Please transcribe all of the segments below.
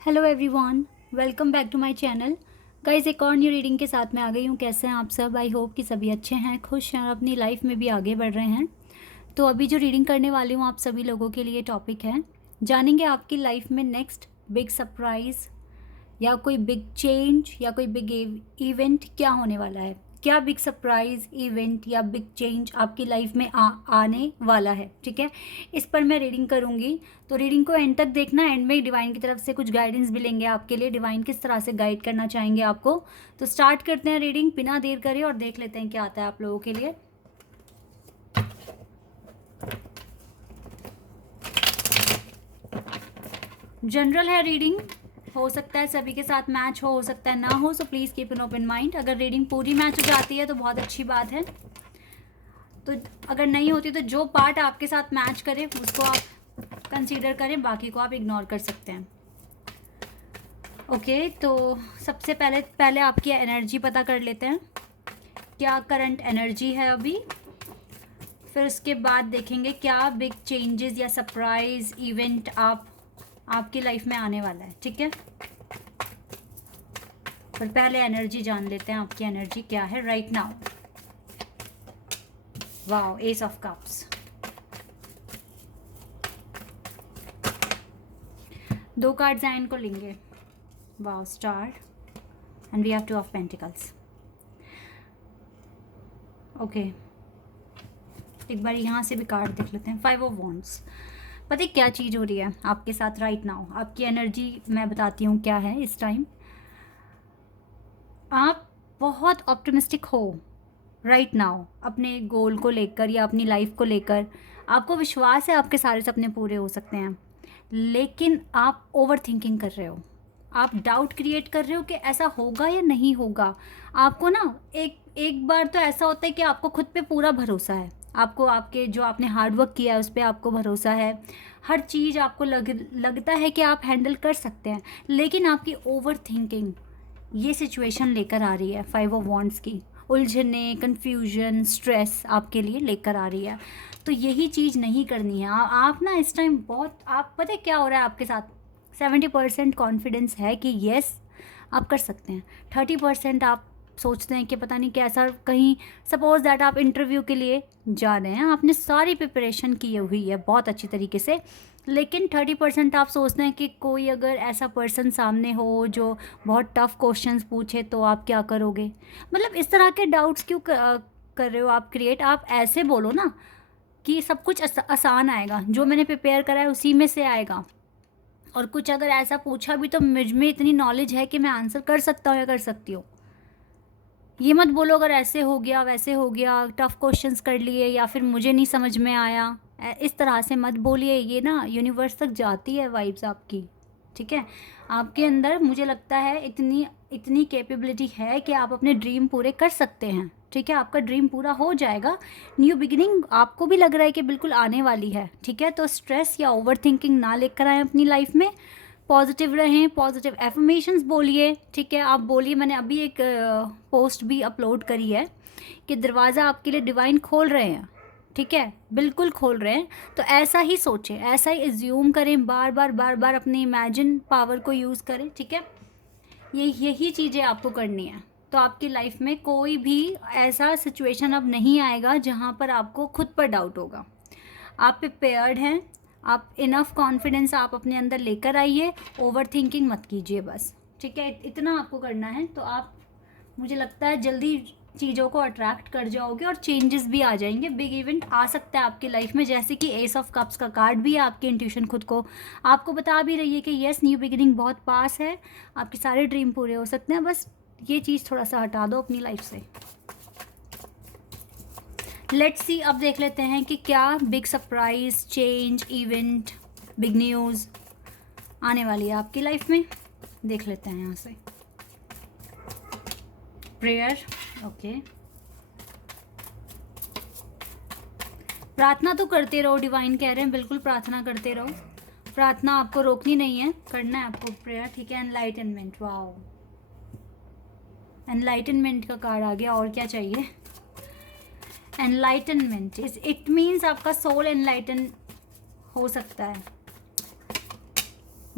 Hello everyone, welcome back to my channel. Guys, एक और new reading के साथ मैं आ गई हूँ। कैसे हैं आप सब? आई होप कि सभी अच्छे हैं, खुश हैं और अपनी लाइफ में भी आगे बढ़ रहे हैं। तो अभी जो रीडिंग करने वाली हूँ आप सभी लोगों के लिए टॉपिक है, जानेंगे आपकी लाइफ में नेक्स्ट बिग सरप्राइज़ या कोई बिग चेंज या कोई बिग इवेंट क्या होने वाला है। क्या बिग सरप्राइज इवेंट या बिग चेंज आपकी लाइफ में आने वाला है। ठीक है, इस पर मैं रीडिंग करूँगी, तो रीडिंग को एंड तक देखना। एंड में डिवाइन की तरफ से कुछ गाइडेंस भी लेंगे आपके लिए, डिवाइन किस तरह से गाइड करना चाहेंगे आपको। तो स्टार्ट करते हैं रीडिंग बिना देर करे और देख लेते हैं क्या आता है आप लोगों के लिए। जनरल है रीडिंग, हो सकता है सभी के साथ मैच हो सकता है ना हो, so please keep an open mind. अगर रीडिंग पूरी मैच हो जाती है तो बहुत अच्छी बात है, तो अगर नहीं होती तो जो पार्ट आपके साथ मैच करे उसको आप कंसीडर करें, बाकी को आप इग्नोर कर सकते हैं। ओके, तो सबसे पहले आपकी एनर्जी पता कर लेते हैं, क्या करंट एनर्जी है अभी। फिर उसके बाद देखेंगे क्या बिग चेंजेस या सरप्राइज इवेंट आपकी लाइफ में आने वाला है। ठीक है, पर पहले एनर्जी जान लेते हैं, आपकी एनर्जी क्या है right now. Wow, ace of cups. दो कार्ड्स हैं, इनको लेंगे। Wow, star and we have two of pentacles. Okay, एक बार यहाँ से भी कार्ड देख लेते हैं। 5 ऑफ वॉन्ड्स। पता है क्या चीज़ हो रही है आपके साथ राइट नाउ। आपकी एनर्जी मैं बताती हूँ क्या है इस टाइम। आप बहुत ऑप्टिमिस्टिक हो राइट नाउ अपने गोल को लेकर या अपनी लाइफ को लेकर। आपको विश्वास है आपके सारे सपने पूरे हो सकते हैं, लेकिन आप ओवर थिंकिंग कर रहे हो। आप डाउट क्रिएट कर रहे हो कि ऐसा होगा या नहीं होगा। आपको ना एक बार तो ऐसा होता है कि आपको खुद पे पूरा भरोसा है, आपको आपके जो आपने हार्ड वर्क किया है उस पर आपको भरोसा है। हर चीज़ आपको लगता है कि आप हैंडल कर सकते हैं, लेकिन आपकी ओवर थिंकिंग ये सिचुएशन लेकर आ रही है। 5 ऑफ वॉन्ड्स की उलझने, कन्फ्यूजन, स्ट्रेस आपके लिए लेकर आ रही है। तो यही चीज़ नहीं करनी है। आप ना इस टाइम बहुत, आप पता है क्या हो रहा है आपके साथ। 70% कॉन्फिडेंस है कि येस आप कर सकते हैं। 30% आप सोचते हैं कि पता नहीं कैसा, कहीं सपोज दैट आप इंटरव्यू के लिए जा रहे हैं, आपने सारी प्रिपरेशन की हुई है बहुत अच्छी तरीके से, लेकिन 30% आप सोचते हैं कि कोई अगर ऐसा पर्सन सामने हो जो बहुत टफ क्वेश्चंस पूछे तो आप क्या करोगे। मतलब इस तरह के डाउट्स क्यों कर रहे हो आप क्रिएट। आप ऐसे बोलो ना कि सब कुछ आसान आएगा, जो मैंने प्रिपेयर करा है उसी में से आएगा। और कुछ अगर ऐसा पूछा भी तो मुझ में इतनी नॉलेज है कि मैं आंसर कर सकता हूँ या कर सकती हूँ। ये मत बोलो अगर ऐसे हो गया वैसे हो गया, टफ क्वेश्चंस कर लिए या फिर मुझे नहीं समझ में आया। इस तरह से मत बोलिए, ये ना यूनिवर्स तक जाती है वाइब्स आपकी। ठीक है, आपके अंदर मुझे लगता है इतनी इतनी कैपेबिलिटी है कि आप अपने ड्रीम पूरे कर सकते हैं। ठीक है, आपका ड्रीम पूरा हो जाएगा। न्यू बिगिनिंग आपको भी लग रहा है कि बिल्कुल आने वाली है। ठीक है, तो स्ट्रेस या ओवर थिंकिंग ना लेकर आए अपनी लाइफ में। पॉजिटिव रहें, पॉजिटिव एफर्मेशंस बोलिए। ठीक है, आप बोलिए। मैंने अभी एक पोस्ट भी अपलोड करी है कि दरवाज़ा आपके लिए डिवाइन खोल रहे हैं। ठीक है, बिल्कुल खोल रहे हैं। तो ऐसा ही सोचें, ऐसा ही एज्यूम करें, बार बार अपने इमेजिन पावर को यूज़ करें। ठीक है, यही चीज़ें आपको करनी है। तो आपकी लाइफ में कोई भी ऐसा सिचुएशन अब नहीं आएगा जहाँ पर आपको खुद पर डाउट होगा। आप प्रिपेयर्ड हैं, आप इनफ कॉन्फिडेंस आप अपने अंदर लेकर आइए। ओवर थिंकिंग मत कीजिए बस। ठीक है, इतना आपको करना है तो आप, मुझे लगता है जल्दी चीज़ों को अट्रैक्ट कर जाओगे और चेंजेस भी आ जाएंगे। बिग इवेंट आ सकता है आपकी लाइफ में, जैसे कि एस ऑफ कप्स का कार्ड भी है। आपकी इंट्यूशन खुद को आपको बता भी रही है कि येस, न्यू बिगिनिंग बहुत पास है, आपके सारे ड्रीम पूरे हो सकते हैं। बस ये चीज़ थोड़ा सा हटा दो अपनी लाइफ से। लेट्स सी, अब देख लेते हैं कि क्या big surprise, change, event, big news आने वाली है आपकी लाइफ में। देख लेते हैं यहाँ से। Prayer, okay. प्रार्थना तो करते रहो, डिवाइन कह रहे हैं बिल्कुल प्रार्थना करते रहो। प्रार्थना आपको रोकनी नहीं है, करना है आपको प्रेयर। ठीक है, एनलाइटनमेंट। वाओ, एनलाइटनमेंट का कार्ड आ गया, और क्या चाहिए। एनलाइटनमेंट इट मीन्स आपका सोल एनलाइटन हो सकता है।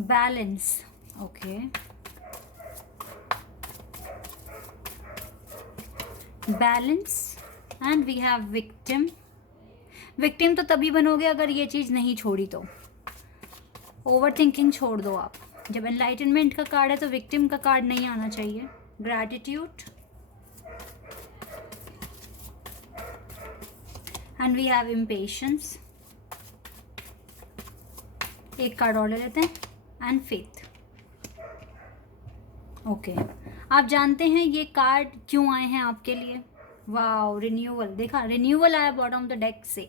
Balance, okay, balance and we have victim. Victim तो तभी बनोगे अगर ये चीज़ नहीं छोड़ी तो। ओवर थिंकिंग छोड़ दो आप। जब एनलाइटनमेंट का कार्ड है तो विक्टिम का कार्ड नहीं आना चाहिए। Gratitude and we have impatience. एक कार्ड और ले लेते हैं, एंड फेथ। ओके, आप जानते हैं ये कार्ड क्यों आए हैं आपके लिए? Wow, renewal. देखा, रिन्यूअल आया बॉटम ऑफ द डेक से,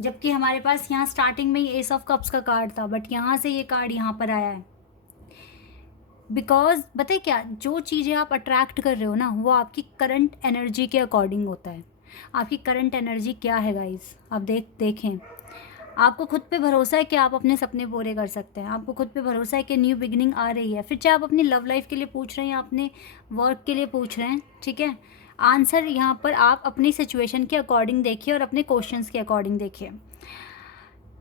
जबकि हमारे पास यहाँ स्टार्टिंग में ही एस ऑफ कप्स का कार्ड था, बट यहाँ से ये कार्ड यहाँ पर आया है। बिकॉज बताए क्या, जो चीज़ें आप अट्रैक्ट कर रहे हो ना, वो आपकी करंट एनर्जी के अकॉर्डिंग होता है। आपकी करंट एनर्जी क्या है गाइस? आप देखें, आपको खुद पे भरोसा है कि आप अपने सपने पूरे कर सकते हैं। आपको खुद पे भरोसा है कि न्यू बिगिनिंग आ रही है। फिर चाहे आप अपनी लव लाइफ के लिए पूछ रहे हैं या अपने वर्क के लिए पूछ रहे हैं, ठीक है, आंसर यहाँ पर आप अपनी सिचुएशन के अकॉर्डिंग देखिए और अपने क्वेश्चंस के अकॉर्डिंग देखिए।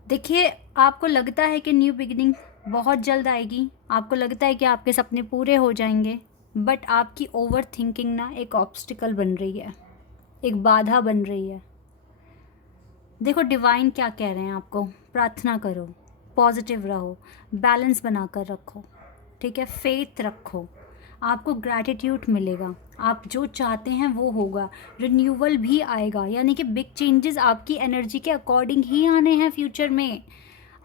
देखिए, आपको लगता है कि न्यू बिगिनिंग बहुत जल्द आएगी, आपको लगता है कि आपके सपने पूरे हो जाएंगे, बट आपकी ओवर थिंकिंग ना एक ऑब्स्टिकल बन रही है, एक बाधा बन रही है। देखो डिवाइन क्या कह रहे हैं आपको, प्रार्थना करो, पॉजिटिव रहो, बैलेंस बनाकर रखो, ठीक है, फेथ रखो, आपको ग्रैटिट्यूड मिलेगा, आप जो चाहते हैं वो होगा, रिन्यूअल भी आएगा। यानी कि बिग चेंजेस आपकी एनर्जी के अकॉर्डिंग ही आने हैं फ्यूचर में।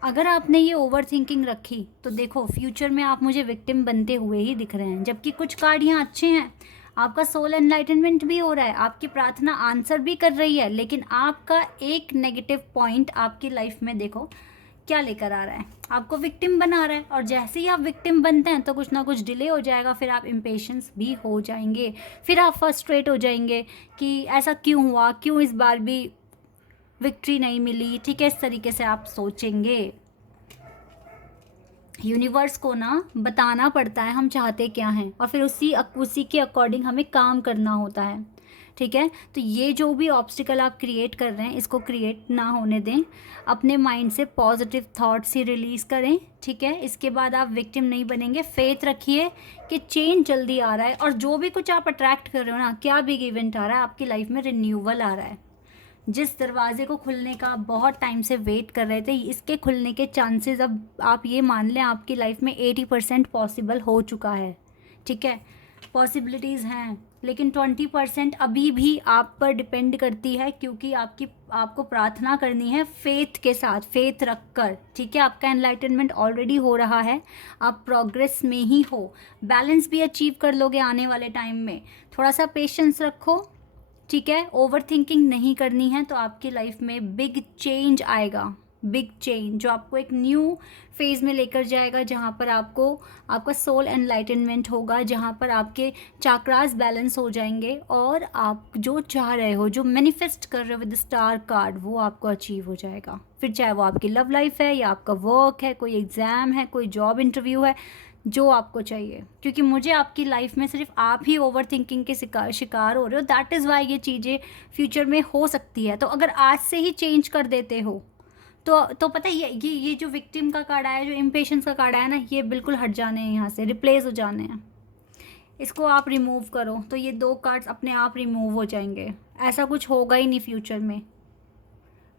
अगर आपने ये ओवर थिंकिंग रखी तो देखो फ्यूचर में आप मुझे विक्टिम बनते हुए ही दिख रहे हैं। जबकि कुछ कार्ड यहाँ अच्छे हैं, आपका सोल एनलाइटनमेंट भी हो रहा है, आपकी प्रार्थना आंसर भी कर रही है, लेकिन आपका एक नेगेटिव पॉइंट आपकी लाइफ में देखो क्या लेकर आ रहा है, आपको विक्टिम बना रहा है। और जैसे ही आप विक्टिम बनते हैं तो कुछ ना कुछ डिले हो जाएगा, फिर आप इम्पेशंस भी हो जाएंगे, फिर आप फ्रस्ट्रेट हो जाएंगे कि ऐसा क्यों हुआ, क्यों इस बार भी विक्ट्री नहीं मिली, ठीक है, इस तरीके से आप सोचेंगे। यूनिवर्स को ना बताना पड़ता है हम चाहते क्या हैं, और फिर उसी के अकॉर्डिंग हमें काम करना होता है, ठीक है। तो ये जो भी ऑब्स्टिकल आप क्रिएट कर रहे हैं, इसको क्रिएट ना होने दें, अपने माइंड से पॉजिटिव थॉट्स ही रिलीज़ करें, ठीक है। इसके बाद आप विक्टिम नहीं बनेंगे, फेथ रखिए कि चेंज जल्दी आ रहा है, और जो भी कुछ आप अट्रैक्ट कर रहे हो ना, क्या बिग इवेंट आ रहा है आपकी लाइफ में, रिन्यूअल आ रहा है। जिस दरवाजे को खुलने का आप बहुत टाइम से वेट कर रहे थे, इसके खुलने के चांसेस अब आप ये मान लें आपकी लाइफ में 80% पॉसिबल हो चुका है, ठीक है। पॉसिबिलिटीज़ हैं, लेकिन 20% अभी भी आप पर डिपेंड करती है, क्योंकि आपको प्रार्थना करनी है फेथ के साथ, फेथ रख कर, ठीक है। आपका एनलाइटनमेंट ऑलरेडी हो रहा है, आप प्रोग्रेस में ही हो, बैलेंस भी अचीव कर लोगे आने वाले टाइम में। थोड़ा सा पेशेंस रखो, ठीक है, ओवर थिंकिंग नहीं करनी है, तो आपकी लाइफ में बिग चेंज आएगा, बिग चेंज जो आपको एक न्यू फेज़ में लेकर जाएगा, जहाँ पर आपका सोल एनलाइटनमेंट होगा, जहाँ पर आपके चाक्रास बैलेंस हो जाएंगे, और आप जो चाह रहे हो, जो मैनिफेस्ट कर रहे हो विद स्टार कार्ड, वो आपको अचीव हो जाएगा। फिर चाहे वो आपकी लव लाइफ है या आपका वर्क है, कोई एग्ज़ाम है, कोई जॉब इंटरव्यू है, जो आपको चाहिए। क्योंकि मुझे आपकी लाइफ में सिर्फ आप ही ओवर थिंकिंग के शिकार हो रहे हो, दैट इज़ वाई ये चीज़ें फ्यूचर में हो सकती है। तो अगर आज से ही चेंज कर देते हो तो पता है ये जो विक्टिम का कार्ड आया, जो इम्पेशंस का कार्ड आया ना, ये बिल्कुल हट जाने हैं, यहाँ से रिप्लेस हो जाने हैं। इसको आप रिमूव करो तो ये 2 कार्ड्स अपने आप रिमूव हो जाएंगे। ऐसा कुछ होगा ही नहीं फ्यूचर में।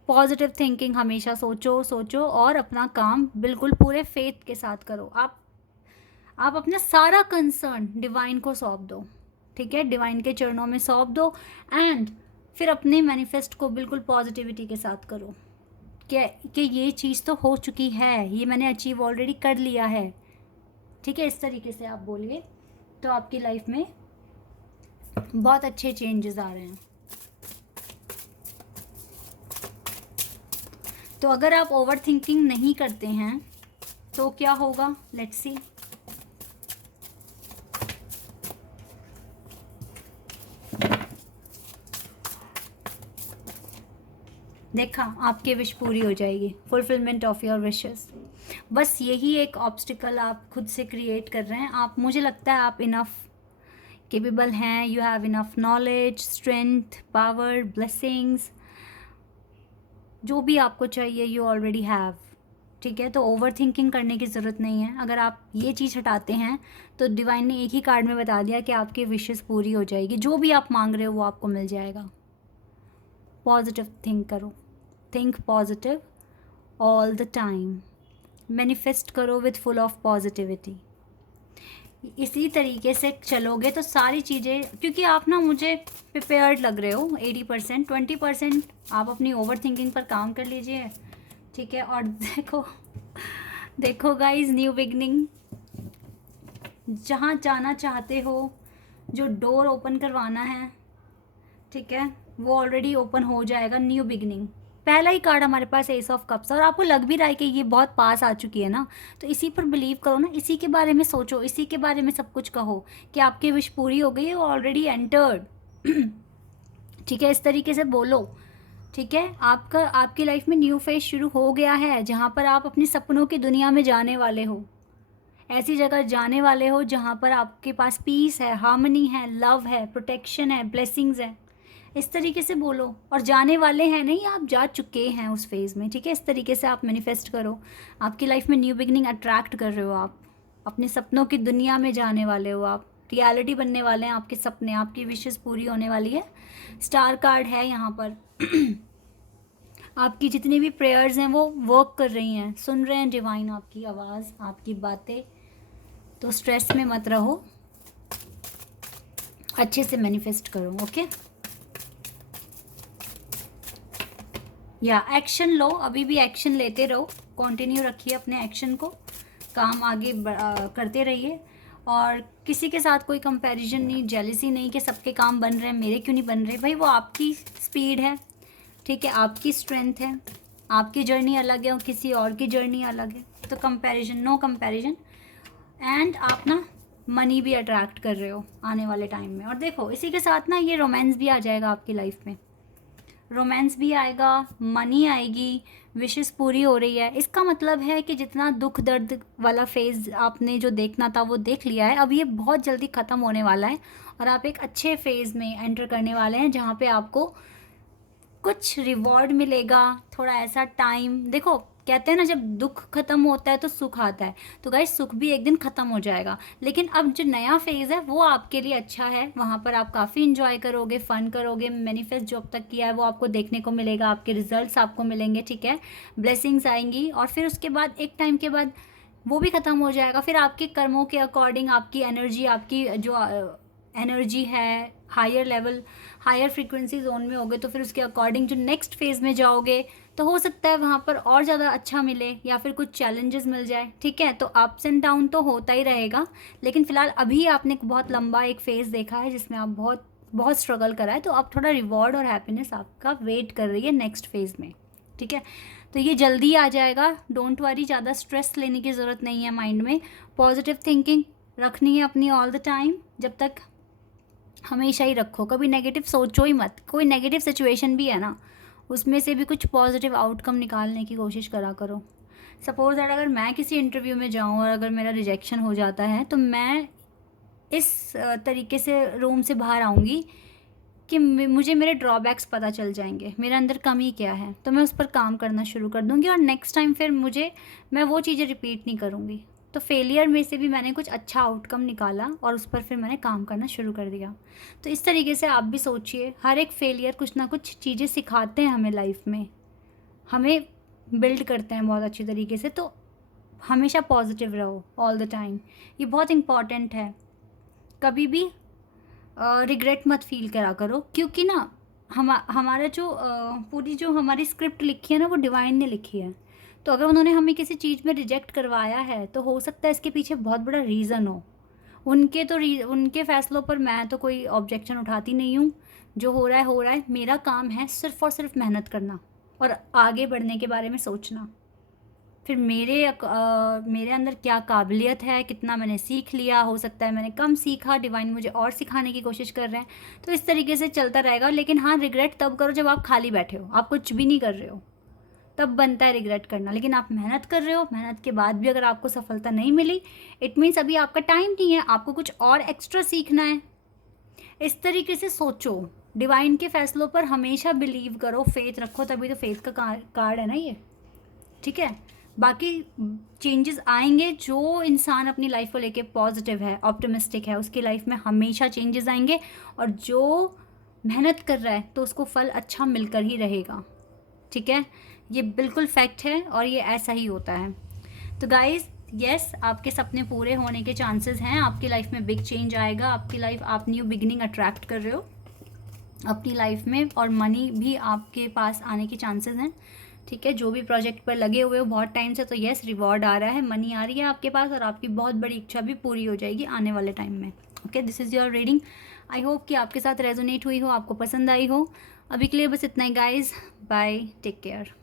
पॉजिटिव थिंकिंग हमेशा सोचो और अपना काम बिल्कुल पूरे फेथ के साथ करो। आप अपना सारा कंसर्न डिवाइन को सौंप दो, ठीक है, डिवाइन के चरणों में सौंप दो, एंड फिर अपने मैनिफेस्ट को बिल्कुल पॉजिटिविटी के साथ करो कि ये चीज़ तो हो चुकी है, ये मैंने अचीव ऑलरेडी कर लिया है, ठीक है। इस तरीके से आप बोलिए तो आपकी लाइफ में बहुत अच्छे चेंजेस आ रहे हैं। तो अगर आप ओवर थिंकिंग नहीं करते हैं तो क्या होगा, लेट्स सी। देखा, आपकी विश पूरी हो जाएगी, फुलफिलमेंट ऑफ योर विशेस। बस यही एक ऑब्स्टिकल आप खुद से क्रिएट कर रहे हैं। आप, मुझे लगता है आप इनफ केपेबल हैं, you have enough knowledge, strength, power, blessings, जो भी आपको चाहिए यू ऑलरेडी हैव, ठीक है, तो ओवर थिंकिंग करने की ज़रूरत नहीं है। अगर आप ये चीज़ हटाते हैं तो डिवाइन ने एक ही कार्ड में बता दिया कि आपकी विशेस पूरी हो जाएगी, जो भी आप मांग रहे हो वो आपको मिल जाएगा। पॉजिटिव थिंक करो, think positive all the time, manifest करो विथ फुल ऑफ पॉजिटिविटी। इसी तरीके से चलोगे तो सारी चीज़ें, क्योंकि आप ना मुझे प्रिपेयर्ड लग रहे हो 80%, 20% आप अपनी ओवर थिंकिंग पर काम कर लीजिए, ठीक है। और देखो देखो गाइस, न्यू बिगनिंग, जहाँ जाना चाहते हो, जो डोर ओपन करवाना है, ठीक है, वो ऑलरेडी ओपन हो जाएगा। न्यू बिगनिंग, पहला ही कार्ड हमारे पास एस ऑफ कप्स, और आपको लग भी रहा है कि ये बहुत पास आ चुकी है ना, तो इसी पर बिलीव करो ना, इसी के बारे में सोचो, इसी के बारे में सब कुछ कहो कि आपकी विश पूरी हो गई है, वो ऑलरेडी एंटर्ड। ठीक है, इस तरीके से बोलो, ठीक है। आपकी लाइफ में न्यू फेज शुरू हो गया है, जहाँ पर आप अपने सपनों की दुनिया में जाने वाले हो, ऐसी जगह जाने वाले हो जहाँ पर आपके पास पीस है, हार्मनी है, लव है, प्रोटेक्शन है, ब्लेसिंग्स है। इस तरीके से बोलो, और जाने वाले हैं नहीं, आप जा चुके हैं उस फेज़ में, ठीक है। इस तरीके से आप मैनिफेस्ट करो, आपकी लाइफ में न्यू बिगनिंग अट्रैक्ट कर रहे हो, आप अपने सपनों की दुनिया में जाने वाले हो, आप रियलिटी बनने वाले हैं, आपके सपने, आपकी विशेस पूरी होने वाली है। स्टार कार्ड है यहाँ पर। आपकी जितनी भी प्रेयर्स हैं वो वर्क कर रही हैं, सुन रहे हैं डिवाइन आपकी आवाज़, आपकी बातें। तो स्ट्रेस में मत रहो, अच्छे से मैनिफेस्ट करो, ओके। या एक्शन लो, अभी भी एक्शन लेते रहो, कंटिन्यू रखिए अपने एक्शन को, काम आगे करते रहिए। और किसी के साथ कोई कंपैरिजन नहीं, जेलसी नहीं कि सबके काम बन रहे हैं, मेरे क्यों नहीं बन रहे। भाई वो आपकी स्पीड है, ठीक है, आपकी स्ट्रेंथ है, आपकी जर्नी अलग है और किसी और की जर्नी अलग है। तो कंपैरिजन, नो कंपैरिजन। एंड आप ना मनी भी अट्रैक्ट कर रहे हो आने वाले टाइम में। और देखो इसी के साथ ना ये रोमांस भी आ जाएगा आपकी लाइफ में, रोमांस भी आएगा, मनी आएगी, विशेस पूरी हो रही है। इसका मतलब है कि जितना दुख दर्द वाला फेज़ आपने जो देखना था वो देख लिया है, अब ये बहुत जल्दी ख़त्म होने वाला है और आप एक अच्छे फेज़ में एंटर करने वाले हैं जहाँ पे आपको कुछ रिवॉर्ड मिलेगा। थोड़ा ऐसा टाइम, देखो कहते हैं ना जब दुख खत्म होता है तो सुख आता है, तो गाइस सुख भी एक दिन ख़त्म हो जाएगा। लेकिन अब जो नया फेज़ है वो आपके लिए अच्छा है, वहाँ पर आप काफ़ी इंजॉय करोगे, फ़न करोगे, मैनिफेस्ट जो अब तक किया है वो आपको देखने को मिलेगा, आपके रिजल्ट्स आपको मिलेंगे, ठीक है, ब्लेसिंग्स आएंगी। और फिर उसके बाद एक टाइम के बाद वो भी ख़त्म हो जाएगा। फिर आपके कर्मों के अकॉर्डिंग आपकी एनर्जी, आपकी जो एनर्जी है higher level, higher frequency zone में होगे, तो फिर उसके अकॉर्डिंग जो नेक्स्ट फेज़ में जाओगे तो हो सकता है वहाँ पर और ज़्यादा अच्छा मिले या फिर कुछ चैलेंजेस मिल जाए, ठीक है। तो अप्स एंड डाउन तो होता ही रहेगा, लेकिन फ़िलहाल अभी आपने बहुत लंबा एक फ़ेज़ देखा है जिसमें आप बहुत बहुत स्ट्रगल करा है, तो अब थोड़ा रिवॉर्ड और हैप्पीनेस आपका वेट कर रही है नेक्स्ट फेज़ में, ठीक है। तो ये जल्दी आ जाएगा, डोंट वरी, ज़्यादा स्ट्रेस लेने की ज़रूरत नहीं है माइंड में। पॉजिटिव थिंकिंग रखनी है अपनी ऑल द टाइम, जब तक हमेशा ही रखो, कभी नेगेटिव सोचो ही मत। कोई नेगेटिव सिचुएशन भी है ना, उसमें से भी कुछ पॉजिटिव आउटकम निकालने की कोशिश करा करो। सपोज दैट अगर मैं किसी इंटरव्यू में जाऊँ और अगर मेरा रिजेक्शन हो जाता है तो मैं इस तरीके से रूम से बाहर आऊँगी कि मुझे मेरे ड्रॉबैक्स पता चल जाएंगे, मेरे अंदर कमी क्या है, तो मैं उस पर काम करना शुरू कर दूँगी और नेक्स्ट टाइम फिर मैं वो चीज़ें रिपीट नहीं करूँगी। तो फेलियर में से भी मैंने कुछ अच्छा आउटकम निकाला और उस पर फिर मैंने काम करना शुरू कर दिया। तो इस तरीके से आप भी सोचिए, हर एक फेलियर कुछ ना कुछ चीज़ें सिखाते हैं हमें लाइफ में, हमें बिल्ड करते हैं बहुत अच्छी तरीके से। तो हमेशा पॉजिटिव रहो ऑल द टाइम, ये बहुत इम्पॉर्टेंट है। कभी भी रिग्रेट मत फील करा करो, क्योंकि ना हमारा जो पूरी जो हमारी स्क्रिप्ट लिखी है ना वो डिवाइन ने लिखी है। तो अगर उन्होंने हमें किसी चीज़ में रिजेक्ट करवाया है तो हो सकता है इसके पीछे बहुत बड़ा रीज़न हो। उनके फ़ैसलों पर मैं तो कोई ऑब्जेक्शन उठाती नहीं हूँ, जो हो रहा है हो रहा है। मेरा काम है सिर्फ़ और सिर्फ मेहनत करना और आगे बढ़ने के बारे में सोचना। फिर मेरे अंदर क्या काबिलियत है, कितना मैंने सीख लिया, हो सकता है मैंने कम सीखा, डिवाइन मुझे और सिखाने की कोशिश कर रहे हैं। तो इस तरीके से चलता रहेगा। लेकिन हाँ, रिग्रेट तब करो जब आप खाली बैठे हो, आप कुछ भी नहीं कर रहे हो, तब बनता है रिग्रेट करना। लेकिन आप मेहनत कर रहे हो, मेहनत के बाद भी अगर आपको सफलता नहीं मिली, इट मीन्स अभी आपका टाइम नहीं है, आपको कुछ और एक्स्ट्रा सीखना है। इस तरीके से सोचो, डिवाइन के फैसलों पर हमेशा बिलीव करो, फेथ रखो, तभी तो फेथ का कार्ड है ना ये, ठीक है। बाकी चेंजेस आएंगे। जो इंसान अपनी लाइफ को लेके पॉजिटिव है, ऑप्टिमिस्टिक है, उसकी लाइफ में हमेशा चेंजेस आएंगे। और जो मेहनत कर रहा है तो उसको फल अच्छा मिलकर ही रहेगा। ठीक है, ये बिल्कुल फैक्ट है और ये ऐसा ही होता है। तो गाइज यस, आपके सपने पूरे होने के चांसेस हैं। आपकी लाइफ में बिग चेंज आएगा। आपकी लाइफ, आप न्यू बिगिनिंग अट्रैक्ट कर रहे हो अपनी लाइफ में, और मनी भी आपके पास आने के चांसेस हैं। ठीक है, जो भी प्रोजेक्ट पर लगे हुए हो बहुत टाइम से, तो यस रिवॉर्ड आ रहा है, मनी आ रही है आपके पास, और आपकी बहुत बड़ी इच्छा भी पूरी हो जाएगी आने वाले टाइम में। Okay, this is your reading. I hope कि आपके साथ रेजोनेट हुई हो, आपको पसंद आई हो। अभी के लिए बस इतना ही गाइज, बाय, टेक केयर।